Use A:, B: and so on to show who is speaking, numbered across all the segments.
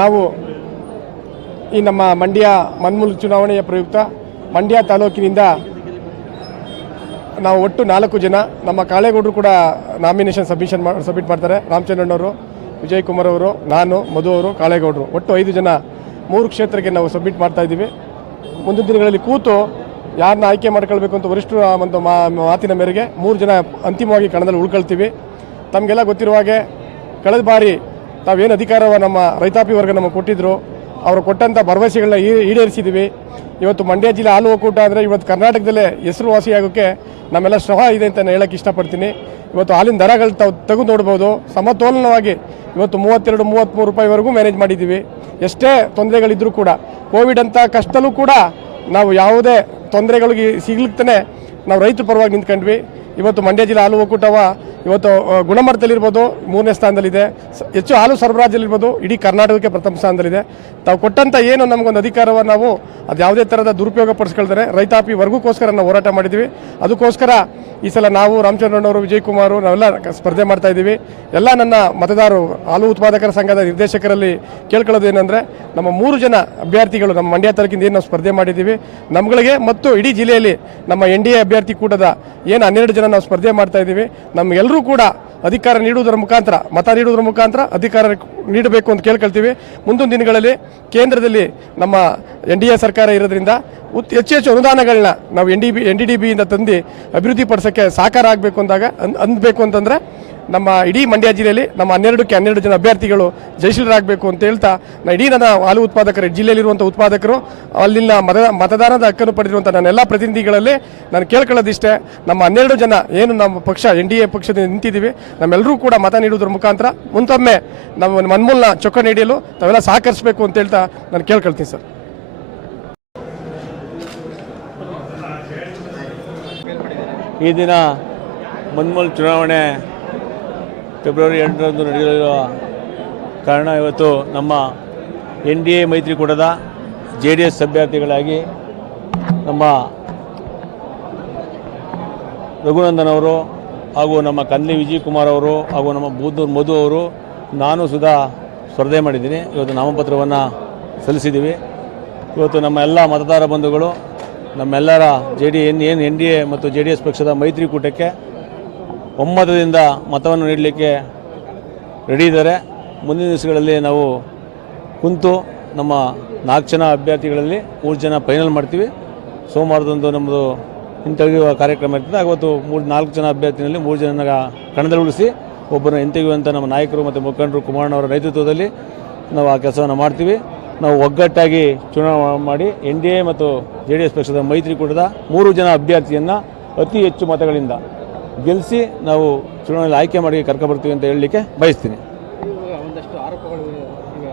A: ನಾವು ಈ ನಮ್ಮ ಮಂಡ್ಯ ಮನ್ಮೂಲ್ ಚುನಾವಣೆಯ ಪ್ರಯುಕ್ತ ಮಂಡ್ಯ ತಾಲೂಕಿನಿಂದ ನಾವು ಒಟ್ಟು ನಾಲ್ಕು ಜನ, ನಮ್ಮ ಕಾಳೇಗೌಡರು ಕೂಡ ನಾಮಿನೇಷನ್ ಸಬ್ಮಿಷನ್ ಸಬ್ಮಿಟ್ ಮಾಡ್ತಾರೆ. ರಾಮಚಂದ್ರಣ್ಣವರು ವಿಜಯ್ ಕುಮಾರ್ ಅವರು, ನಾನು, ಮಧು ಅವರು, ಕಾಳೇಗೌಡರು. ಒಟ್ಟು ಐದು ಜನ ಮೂರು ಕ್ಷೇತ್ರಕ್ಕೆ ನಾವು ಸಬ್ಮಿಟ್ ಮಾಡ್ತಾ ಇದ್ದೀವಿ. ಮುಂದಿನ ದಿನಗಳಲ್ಲಿ ಕೂತು ಯಾರನ್ನ ಆಯ್ಕೆ ಮಾಡ್ಕೊಳ್ಬೇಕು ಅಂತ ವರಿಷ್ಠರ ಒಂದು ಮಾತಿನ ಮೇರೆಗೆ ಮೂರು ಜನ ಅಂತಿಮವಾಗಿ ಕಣದಲ್ಲಿ ಉಳ್ಕೊಳ್ತೀವಿ. ತಮಗೆಲ್ಲ ಗೊತ್ತಿರುವ ಹಾಗೆ ಕಳೆದ ಬಾರಿ ತಾವೇನು ಅಧಿಕಾರವ ನಮ್ಮ ರೈತಾಪಿ ವರ್ಗ ನಮಗೆ ಕೊಟ್ಟಿದ್ರು, ಅವರು ಕೊಟ್ಟಂಥ ಭರವಸೆಗಳನ್ನ ಈ- ಇವತ್ತು ಮಂಡ್ಯ ಜಿಲ್ಲೆ ಹಾಲು ಒಕ್ಕೂಟ ಅಂದರೆ ಇವತ್ತು ಕರ್ನಾಟಕದಲ್ಲೇ ಹೆಸರುವಾಸಿಯಾಗೋಕ್ಕೆ ನಮ್ಮೆಲ್ಲ ಶ್ರಮ ಇದೆ ಅಂತ ನಾನು ಹೇಳಕ್ಕೆ ಇಷ್ಟಪಡ್ತೀನಿ. ಇವತ್ತು ಹಾಲಿನ ದರಗಳು ತಾವು ತೆಗೆದು ನೋಡ್ಬೋದು. ಸಮತೋಲನವಾಗಿ ಇವತ್ತು ಮೂವತ್ತೆರಡು ಮೂವತ್ತ್ಮೂರು ರೂಪಾಯಿವರೆಗೂ ಮ್ಯಾನೇಜ್ ಮಾಡಿದ್ದೀವಿ. ಎಷ್ಟೇ ತೊಂದರೆಗಳಿದ್ದರೂ ಕೂಡ ಕೋವಿಡ್ ಅಂತ ಕಷ್ಟದಲ್ಲೂ ಕೂಡ ನಾವು ಯಾವುದೇ ತೊಂದರೆಗಳಿಗೆ ಸಿಗ್ಲಿಕ್ತಾನೆ ನಾವು ರೈತ ಪರವಾಗಿ ನಿಂತ್ಕೊಂಡ್ವಿ. ಇವತ್ತು ಮಂಡ್ಯ ಜಿಲ್ಲೆ ಹಾಲು ಒಕ್ಕೂಟವ ಇವತ್ತು ಗುಣಮಟ್ಟದಲ್ಲಿರ್ಬೋದು ಮೂರನೇ ಸ್ಥಾನದಲ್ಲಿದೆ. ಹೆಚ್ಚು ಹಾಲು ಸರಬರಾಜಲ್ಲಿರ್ಬೋದು ಇಡೀ ಕರ್ನಾಟಕಕ್ಕೆ ಪ್ರಥಮ ಸ್ಥಾನದಲ್ಲಿದೆ. ತಾವು ಕೊಟ್ಟಂಥ ಏನು ನಮಗೊಂದು ಅಧಿಕಾರವನ್ನು ನಾವು ಅದು ಯಾವುದೇ ಥರದ ದುರುಪಯೋಗ ಪಡಿಸ್ಕೊಳ್ತಾರೆ. ರೈತಾಪಿ ವರ್ಗಕ್ಕೋಸ್ಕರ ನಾವು ಹೋರಾಟ ಮಾಡಿದ್ದೀವಿ. ಅದಕ್ಕೋಸ್ಕರ ಈ ಸಲ ನಾವು ರಾಮಚಂದ್ರಣ್ಣವರು ವಿಜಯ್ ಕುಮಾರು ನಾವೆಲ್ಲ ಸ್ಪರ್ಧೆ ಮಾಡ್ತಾ ಇದ್ದೀವಿ. ಎಲ್ಲ ನನ್ನ ಮತದಾರರು ಹಾಲು ಉತ್ಪಾದಕರ ಸಂಘದ ನಿರ್ದೇಶಕರಲ್ಲಿ ಕೇಳ್ಕೊಳ್ಳೋದು ಏನಂದರೆ, ನಮ್ಮ ಮೂರು ಜನ ಅಭ್ಯರ್ಥಿಗಳು ನಮ್ಮ ಮಂಡ್ಯ ತಾಲೂಕಿಂದ ಏನು ನಾವು ಸ್ಪರ್ಧೆ ಮಾಡಿದ್ದೀವಿ. ನಮ್ಗಳಿಗೆ ಮತ್ತು ಇಡೀ ಜಿಲ್ಲೆಯಲ್ಲಿ ನಮ್ಮ ಎನ್ ಡಿ ಎ ಅಭ್ಯರ್ಥಿ ಕೂಟದ ಏನು ಹನ್ನೆರಡು ಜನ ನಾವು ಸ್ಪರ್ಧೆ ಮಾಡ್ತಾ ಇದ್ದೀವಿ. ನಮಗೆಲ್ಲರೂ ಕೂಡ ಅಧಿಕಾರ ನೀಡುವುದರ ಮುಖಾಂತರ, ಮತ ನೀಡುವುದರ ಮುಖಾಂತರ ಅಧಿಕಾರ ನೀಡಬೇಕು ಅಂತ ಕೇಳ್ಕೊಳ್ತೀವಿ. ಮುಂದಿನ ದಿನಗಳಲ್ಲಿ ಕೇಂದ್ರದಲ್ಲಿ ನಮ್ಮ ಎನ್ ಡಿ ಎ ಸರ್ಕಾರ ಇರೋದ್ರಿಂದ ಉತ್ ಹೆಚ್ಚು ಹೆಚ್ಚು ಅನುದಾನಗಳನ್ನ ನಾವು N D B, N D D ಬಿಯಿಂದ ತಂದು ಅಭಿವೃದ್ಧಿ ಪಡಿಸೋಕ್ಕೆ ಸಾಕಾರ ಆಗಬೇಕು ಅಂದಾಗ ಅನ್ ಅಂದಬೇಕು ಅಂತಂದರೆ ನಮ್ಮ ಇಡೀ ಮಂಡ್ಯ ಜಿಲ್ಲೆಯಲ್ಲಿ ನಮ್ಮ ಹನ್ನೆರಡಕ್ಕೆ ಹನ್ನೆರಡು ಜನ ಅಭ್ಯರ್ಥಿಗಳು ಜಯಶೀಲರಾಗಬೇಕು ಅಂತ ಹೇಳ್ತಾ ನಾ ಇಡೀ ನನ್ನ ಹಾಲು ಉತ್ಪಾದಕರ, ಜಿಲ್ಲೆಯಲ್ಲಿರುವಂಥ ಉತ್ಪಾದಕರು, ಅಲ್ಲಿನ ಮತ, ಮತದಾನದ ಹಕ್ಕನ್ನು ಪಡೆದಿರುವಂಥ ನನ್ನ ಎಲ್ಲ ಪ್ರತಿನಿಧಿಗಳಲ್ಲಿ ನಾನು ಕೇಳ್ಕೊಳ್ಳೋದಿಷ್ಟೇ, ನಮ್ಮ ಹನ್ನೆರಡು ಜನ ಏನು ನಮ್ಮ ಪಕ್ಷ, ಎನ್ ಡಿ ಎ ಪಕ್ಷದಿಂದ ನಿಂತಿದ್ದೀವಿ, ನಮ್ಮೆಲ್ಲರೂ ಕೂಡ ಮತ ನೀಡುವುದರ ಮುಖಾಂತರ ಮುಂತೊಮ್ಮೆ ನಮ್ಮ ಮನ್ಮೂಲನ ಚೊಕ್ಕ ಹಿಡಿಯಲು ತಾವೆಲ್ಲ ಸಹಕರಿಸಬೇಕು ಅಂತ ಹೇಳ್ತಾ ನಾನು ಕೇಳ್ಕೊಳ್ತೀನಿ ಸರ್.
B: ಈ ದಿನ ಮನ್ಮೂಲ್ ಚುನಾವಣೆ ಫೆಬ್ರವರಿ ಎಂಟರಂದು ನಡೆಯಲಿರುವ ಕಾರಣ ಇವತ್ತು ನಮ್ಮ ಎನ್ ಡಿ ಎ ಮೈತ್ರಿಕೂಟದ ಜೆ ಡಿ ಎಸ್ ಅಭ್ಯರ್ಥಿಗಳಾಗಿ ನಮ್ಮ ರಘುನಂದನ್ ಅವರು ಹಾಗೂ ನಮ್ಮ ಕಂದ್ಲಿ ವಿಜಯ್ ಕುಮಾರ್ ಅವರು ಹಾಗೂ ನಮ್ಮ ಬೂದೂರ್ ಮಧು ಅವರು ನಾನು ಸುಧಾ ಸ್ಪರ್ಧೆ ಮಾಡಿದ್ದೀನಿ. ಇವತ್ತು ನಾಮಪತ್ರವನ್ನು ಸಲ್ಲಿಸಿದ್ದೀವಿ. ಇವತ್ತು ನಮ್ಮ ಎಲ್ಲ ಮತದಾರ ಬಂಧುಗಳು, ನಮ್ಮೆಲ್ಲರ ಜೆ ಡಿ ಎನ್ ಏನು ಎನ್ ಡಿ ಎ ಮತ್ತು ಜೆ ಡಿ ಎಸ್ ಪಕ್ಷದ ಮೈತ್ರಿಕೂಟಕ್ಕೆ ಒಮ್ಮತದಿಂದ ಮತವನ್ನು ನೀಡಲಿಕ್ಕೆ ರೆಡಿ ಇದ್ದಾರೆ. ಮುಂದಿನ ದಿವಸಗಳಲ್ಲಿ ನಾವು ಕುಂತು ನಮ್ಮ ನಾಲ್ಕು ಜನ ಅಭ್ಯರ್ಥಿಗಳಲ್ಲಿ ಮೂರು ಜನ ಫೈನಲ್ ಮಾಡ್ತೀವಿ. ಸೋಮವಾರದಂದು ನಮ್ಮದು ಹಿಂತೆಗೆಯುವ ಕಾರ್ಯಕ್ರಮ ಇರ್ತದೆ. ಅವತ್ತು ಮೂರು, ನಾಲ್ಕು ಜನ ಅಭ್ಯರ್ಥಿನಲ್ಲಿ ಮೂರು ಜನ ಕಣದಲ್ಲಿ ಉಳಿಸಿ ಒಬ್ಬರನ್ನ ಹಿಂತೆಗೆಯುವಂಥ ನಮ್ಮ ನಾಯಕರು ಮತ್ತು ಮುಖಂಡರು ಕುಮಾರಣ್ಣವರ ನೇತೃತ್ವದಲ್ಲಿ ನಾವು ಆ ಕೆಲಸವನ್ನು ಮಾಡ್ತೀವಿ. ನಾವು ಒಗ್ಗಟ್ಟಾಗಿ ಚುನಾವಣೆ ಮಾಡಿ ಎನ್ ಡಿ ಎ ಮತ್ತು ಜೆ ಡಿ ಎಸ್ ಪಕ್ಷದ ಮೈತ್ರಿಕೂಟದ ಮೂರು ಜನ ಅಭ್ಯರ್ಥಿಯನ್ನು ಅತಿ ಹೆಚ್ಚು ಮತಗಳಿಂದ ಗೆಲ್ಲಿಸಿ ನಾವು ಚುನಾವಣೆಯಲ್ಲಿ ಆಯ್ಕೆ ಮಾಡಿ ಕರ್ಕೊಬರ್ತೀವಿ ಅಂತ ಹೇಳಲಿಕ್ಕೆ ಬಯಸ್ತೀನಿ.
C: ಒಂದಷ್ಟು ಆರೋಪಗಳು ಇವೆ.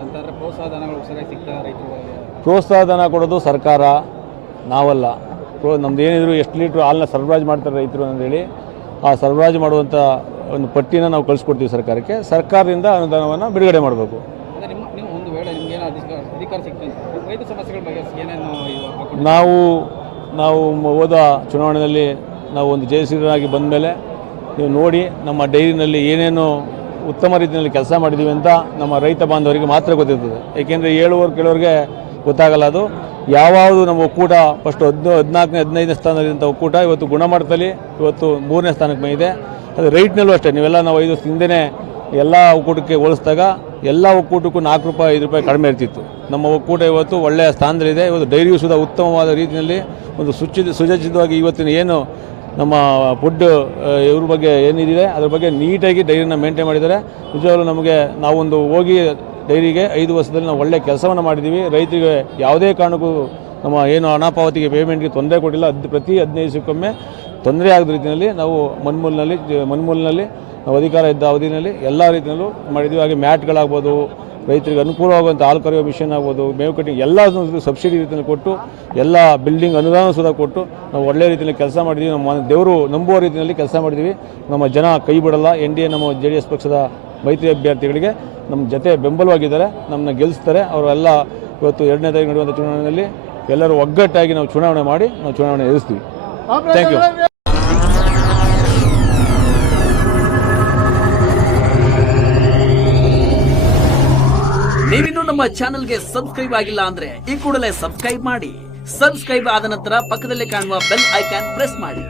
C: ಅಂತಂದ್ರೆ ಪ್ರೋತ್ಸಾಹಧನಗಳು ಸರಿಯಾಗಿ ಸಿಗ್ತಾ ರೈತರುಗಳಿಗೆ?
B: ಪ್ರೋತ್ಸಾಹ ಧನ ಕೊಡೋದು ಸರ್ಕಾರ ನಾವಲ್ಲ. ಪ್ರೋ ನಮ್ದು ಏನಿದ್ರು ಎಷ್ಟು ಲೀಟ್ರ್ ಹಾಲನ್ನ ಸರಬರಾಜು ಮಾಡ್ತಾರೆ ರೈತರು ಅಂತೇಳಿ ಆ ಸರಬರಾಜು ಮಾಡುವಂಥ ಒಂದು ಪಟ್ಟಿನ ನಾವು ಕಳಿಸ್ಕೊಡ್ತೀವಿ ಸರ್ಕಾರಕ್ಕೆ. ಸರ್ಕಾರದಿಂದ ಅನುದಾನವನ್ನು ಬಿಡುಗಡೆ ಮಾಡಬೇಕು.
C: ನೀವು
B: ನಾವು ಹೋದ ಚುನಾವಣೆಯಲ್ಲಿ ನಾವು ಒಂದು ಜಯಶ್ರೀರಾಗಿ ಬಂದ ಮೇಲೆ ನೀವು ನೋಡಿ ನಮ್ಮ ಡೈರಿನಲ್ಲಿ ಏನೇನು ಉತ್ತಮ ರೀತಿಯಲ್ಲಿ ಕೆಲಸ ಮಾಡಿದ್ದೀವಿ ಅಂತ ನಮ್ಮ ರೈತ ಬಾಂಧವರಿಗೆ ಮಾತ್ರ ಗೊತ್ತಿರ್ತದೆ. ಏಕೆಂದರೆ ಏಳುವರೆ ಕೆಲವರಿಗೆ ಗೊತ್ತಾಗಲ್ಲ ಅದು. ಯಾವುದು ನಮ್ಮ ಒಕ್ಕೂಟ ಫಸ್ಟ್ ಹದಿನ, ಹದಿನಾಲ್ಕನೇ, ಹದಿನೈದನೇ ಸ್ಥಾನದಲ್ಲಿದ್ದಂಥ ಒಕ್ಕೂಟ ಇವತ್ತು ಗುಣಮಟ್ಟದಲ್ಲಿ ಇವತ್ತು ಮೂರನೇ ಸ್ಥಾನಕ್ಕೆ ಬಂದಿದೆ ಅದು ರೈಟ್ನಲ್ಲೂ ಅಷ್ಟೇ. ನೀವೆಲ್ಲ ನಾವು ಐದು ಹಿಂದೆನೇ ಎಲ್ಲ ಒಕ್ಕೂಟಕ್ಕೆ ಹೋಲಿಸಿದಾಗ ಎಲ್ಲ ಒಕ್ಕೂಟಕ್ಕೂ ನಾಲ್ಕು ರೂಪಾಯಿ, ಐದು ರೂಪಾಯಿ ಕಡಿಮೆ ಇರ್ತಿತ್ತು. ನಮ್ಮ ಒಕ್ಕೂಟ ಇವತ್ತು ಒಳ್ಳೆಯ ಸ್ಥಾನದಲ್ಲಿದೆ. ಇವತ್ತು ಡೈರಿಯು ಸುಧಾ ಉತ್ತಮವಾದ ರೀತಿಯಲ್ಲಿ ಒಂದು ಸುಚಿತ, ಸುಸಜ್ಜಿತವಾಗಿ ಇವತ್ತಿನ ಏನು ನಮ್ಮ ಫುಡ್ ಇವ್ರ ಬಗ್ಗೆ ಏನಿದೆ, ಅದ್ರ ಬಗ್ಗೆ ನೀಟಾಗಿ ಡೈರಿನ ಮೇಂಟೈನ್ ಮಾಡಿದ್ದಾರೆ. ನಿಜವಾಗ್ಲೂ ನಮಗೆ ನಾವೊಂದು ಹೋಗಿ ಡೈರಿಗೆ ಐದು ವರ್ಷದಲ್ಲಿ ನಾವು ಒಳ್ಳೆಯ ಕೆಲಸವನ್ನು ಮಾಡಿದ್ದೀವಿ. ರೈತರಿಗೆ ಯಾವುದೇ ಕಾರಣಕ್ಕೂ ನಮ್ಮ ಏನು ಹಣ ಪಾವತಿಗೆ ಪೇಮೆಂಟ್ಗೆ ತೊಂದರೆ ಕೊಟ್ಟಿಲ್ಲ. ಅದು ಪ್ರತಿ ಹದಿನೈದು ದಿವಸಕ್ಕೊಮ್ಮೆ ತೊಂದರೆ ಆಗದ ರೀತಿಯಲ್ಲಿ ನಾವು ಮನ್ಮೂಲಿನಲ್ಲಿ ಮನ್ಮೂಲಿನಲ್ಲಿ ನಾವು ಅಧಿಕಾರ ಇದ್ದ ಅವಧಿನಲ್ಲಿ ಎಲ್ಲ ರೀತಿಯಲ್ಲೂ ಮಾಡಿದ್ದೀವಿ. ಹಾಗೆ ಮ್ಯಾಟ್ಗಳಾಗ್ಬೋದು ರೈತರಿಗೆ ಅನುಕೂಲವಾಗುವಂಥ ಹಾಲು ಕರೆಯುವ ಮಿಷನ್ ಆಗ್ಬೋದು ಮೇವು ಕಟ್ಟಿಂಗ್ ಎಲ್ಲ ಸಬ್ಸಿಡಿ ರೀತಿಯಲ್ಲಿ ಕೊಟ್ಟು ಎಲ್ಲ ಬಿಲ್ಡಿಂಗ್ ಅನುದಾನ ಸುಧಾ ಕೊಟ್ಟು ನಾವು ಒಳ್ಳೆ ರೀತಿಯಲ್ಲಿ ಕೆಲಸ ಮಾಡಿದ್ದೀವಿ ನಮ್ಮ ದೇವರು ನಂಬುವ ರೀತಿಯಲ್ಲಿ ಕೆಲಸ ಮಾಡಿದ್ದೀವಿ ನಮ್ಮ ಜನ ಕೈ ಬಿಡಲ್ಲ. ಎನ್ ಡಿ ಎ ನಮ್ಮ ಜೆ ಡಿ ಎಸ್ ಪಕ್ಷದ ಮೈತ್ರಿ ಅಭ್ಯರ್ಥಿಗಳಿಗೆ ನಮ್ಮ ಜೊತೆ ಬೆಂಬಲವಾಗಿದ್ದಾರೆ. ನಮ್ಮನ್ನ ಗೆಲ್ಲಿಸ್ತಾರೆ ಅವರೆಲ್ಲ ಇವತ್ತು ಎರಡನೇ ತಾರೀಕು ನಡೆಯುವಂಥ ಚುನಾವಣೆಯಲ್ಲಿ ಎಲ್ಲರೂ ಒಗ್ಗಟ್ಟಾಗಿ ನಾವು ಚುನಾವಣೆ ಮಾಡಿ ನಾವು ಚುನಾವಣೆ ಎದುರಿಸ್ತೀವಿ. ಥ್ಯಾಂಕ್ ಯು
D: ನಮ್ಮ ಚಾನೆಲ್ಗೆ ಸಬ್ಸ್ಕ್ರೈಬ್ ಆಗಿಲ್ಲ ಅಂದ್ರೆ ಈ ಕೂಡಲೇ ಸಬ್ಸ್ಕ್ರೈಬ್ ಮಾಡಿ. ಸಬ್ಸ್ಕ್ರೈಬ್ ಆದ ನಂತರ ಪಕ್ಕದಲ್ಲಿ ಕಾಣುವ ಬೆಲ್ ಐಕಾನ್ ಪ್ರೆಸ್ ಮಾಡಿ.